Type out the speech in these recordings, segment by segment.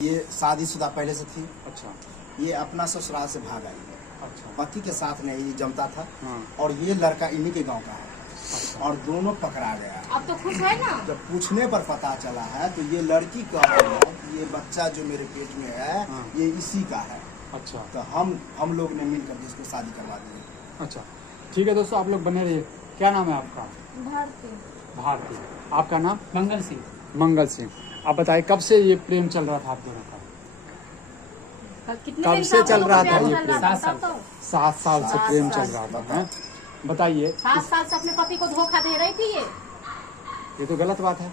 ये शादीशुदा पहले से थी। अच्छा। ये अपना ससुराल से भाग आई है। अच्छा। पति के साथ नहीं जमता था। हाँ। और ये लड़का इन्हीं के गांव का है। अच्छा। और दोनों पकड़ा गया। अब तो खुश है ना। जब पूछने पर पता चला है तो ये लड़की कह रही है कि ये बच्चा जो मेरे पेट में है हाँ। ये इसी का है। अच्छा। तो हम लोग ने मिलकर इसको शादी करवा दी। अच्छा, ठीक है दोस्तों, आप लोग बने रहिए। क्या नाम है आपका? भारती। भारती। आपका नाम? मंगल सिंह। मंगल सिंह। आप बताइए कब से ये प्रेम चल रहा था आप दोनों का? कब से चल रहा था ये प्रेम? 7 साल। 7 साल से प्रेम चल रहा था। हैं? बताइए। 7 साल से अपने पति को धोखा दे रही थी ये तो गलत बात है।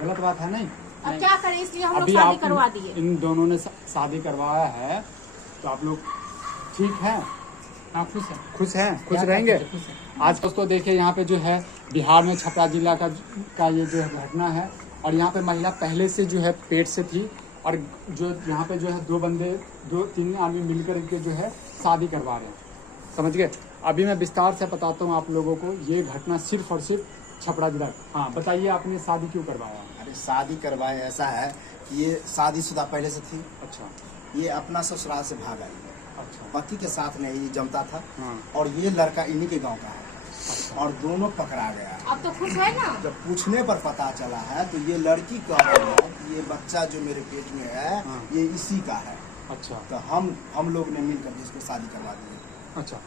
गलत बात है नहीं? अब क्या करें, इसलिए हम लोग अभी शादी आप करवा दिए। इन दोनों ने शादी करवाया है तो आप लोग ठीक हैं? हाँ, खुश है। खुश हैं? खुश क्या रहेंगे? खुश है। आज दोस्तों देखिए यहाँ पे जो है बिहार में छपरा जिला का ये जो है घटना है। और यहाँ पे महिला पहले से जो है पेट से थी और जो यहाँ पे जो है 2-3 आदमी मिलकर के जो है शादी करवा रहे हैं। समझ गए? अभी मैं विस्तार से बताता हूँ आप लोगों को। ये घटना सिर्फ और सिर्फ छपरा जिला। हाँ बताइए, आपने शादी क्यों करवाया? अरे शादी करवाए ऐसा है कि ये शादीशुदा पहले से थी। अच्छा। ये अपना ससुराल से भाग आई है। अच्छा। पति के साथ नहीं जमता था। हाँ। और ये लड़का इन्हीं के गांव का है। अच्छा। और दोनों पकड़ा गया। अब तो खुश है ना। जब पूछने पर पता चला है तो ये लड़की कह रही है कि ये बच्चा जो मेरे पेट में है हाँ। ये इसी का है। अच्छा। तो हम लोग ने मिलकर इसको शादी करवा दी। अच्छा,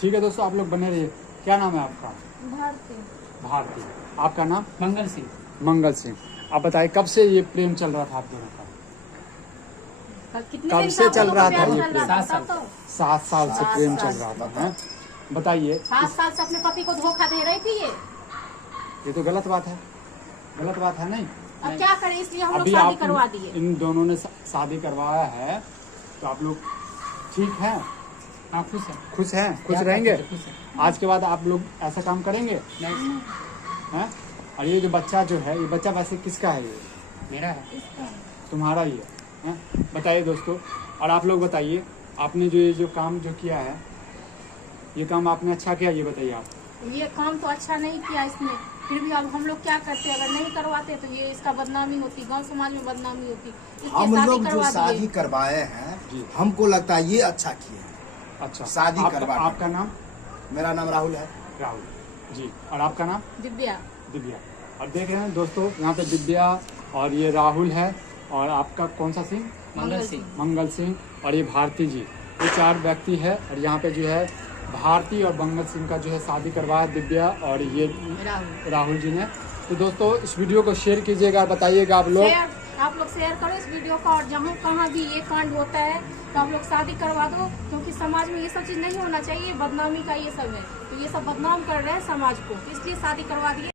ठीक है दोस्तों, आप लोग बने रहिए। क्या नाम है आपका? भारती। भारती। आपका नाम? मंगल सिंह। मंगल सिंह। आप बताइए कब से ये प्रेम चल रहा था आप दोनों का? कब से चल रहा था ये प्रेम? 7 साल। 7 साल से प्रेम चल रहा था। हैं? बताइए। 7 साल से अपने पति को धोखा दे रही थी ये तो गलत बात है। गलत बात है नहीं? अब क्या करें, इसलिए हम लोग अभी शादी आप करवा दिए। इन दोनों ने शादी करवाया है तो आप लोग ठीक हैं? हाँ, खुश है। खुश हैं? खुश क्या रहेंगे? खुश है। आज के बाद आप लोग ऐसा काम करेंगे? नहीं, हैं? और ये जो बच्चा जो है, ये बच्चा वैसे किसका है? ये मेरा है। तुम्हारा ही है। हैं? बताइए दोस्तों, और आप लोग बताइए, आपने जो ये जो काम जो किया है, ये काम आपने अच्छा किया, ये बताइए आप। ये काम तो अच्छा नहीं किया इसने, फिर भी अब हम लोग क्या करते, अगर नहीं करवाते तो ये इसका बदनामी होती, गांव समाज में बदनामी होती, हम इसलिए लोग शादी जो करवा शादी दिए। करवाए हैं जी। हमको लगता है ये अच्छा किए हैं। अच्छा। शादी आपका करवा आपका नाम? मेरा नाम राहुल है। राहुल जी। और आपका नाम? दिव्या। दिव्या। और देख रहे हैं दोस्तों, यहाँ पे दिव्या और ये राहुल है। और आपका कौन सा सिंह? मंगल सिंह। मंगल सिंह। और ये भारती जी। ये 4 व्यक्ति है। और यहाँ पे जो है भारती और मंगल सिंह का जो है शादी करवाया दिव्या और ये राहुल जी ने। तो दोस्तों इस वीडियो को शेयर कीजिएगा, बताइएगा आप लोग। आप लोग शेयर करो इस वीडियो का, और जहाँ कहाँ भी ये कांड होता है तो आप लोग शादी करवा दो, क्योंकि समाज में ये सब चीज नहीं होना चाहिए, बदनामी का ये सब है, तो ये सब बदनाम कर रहे हैं समाज को, इसलिए शादी करवा दिए।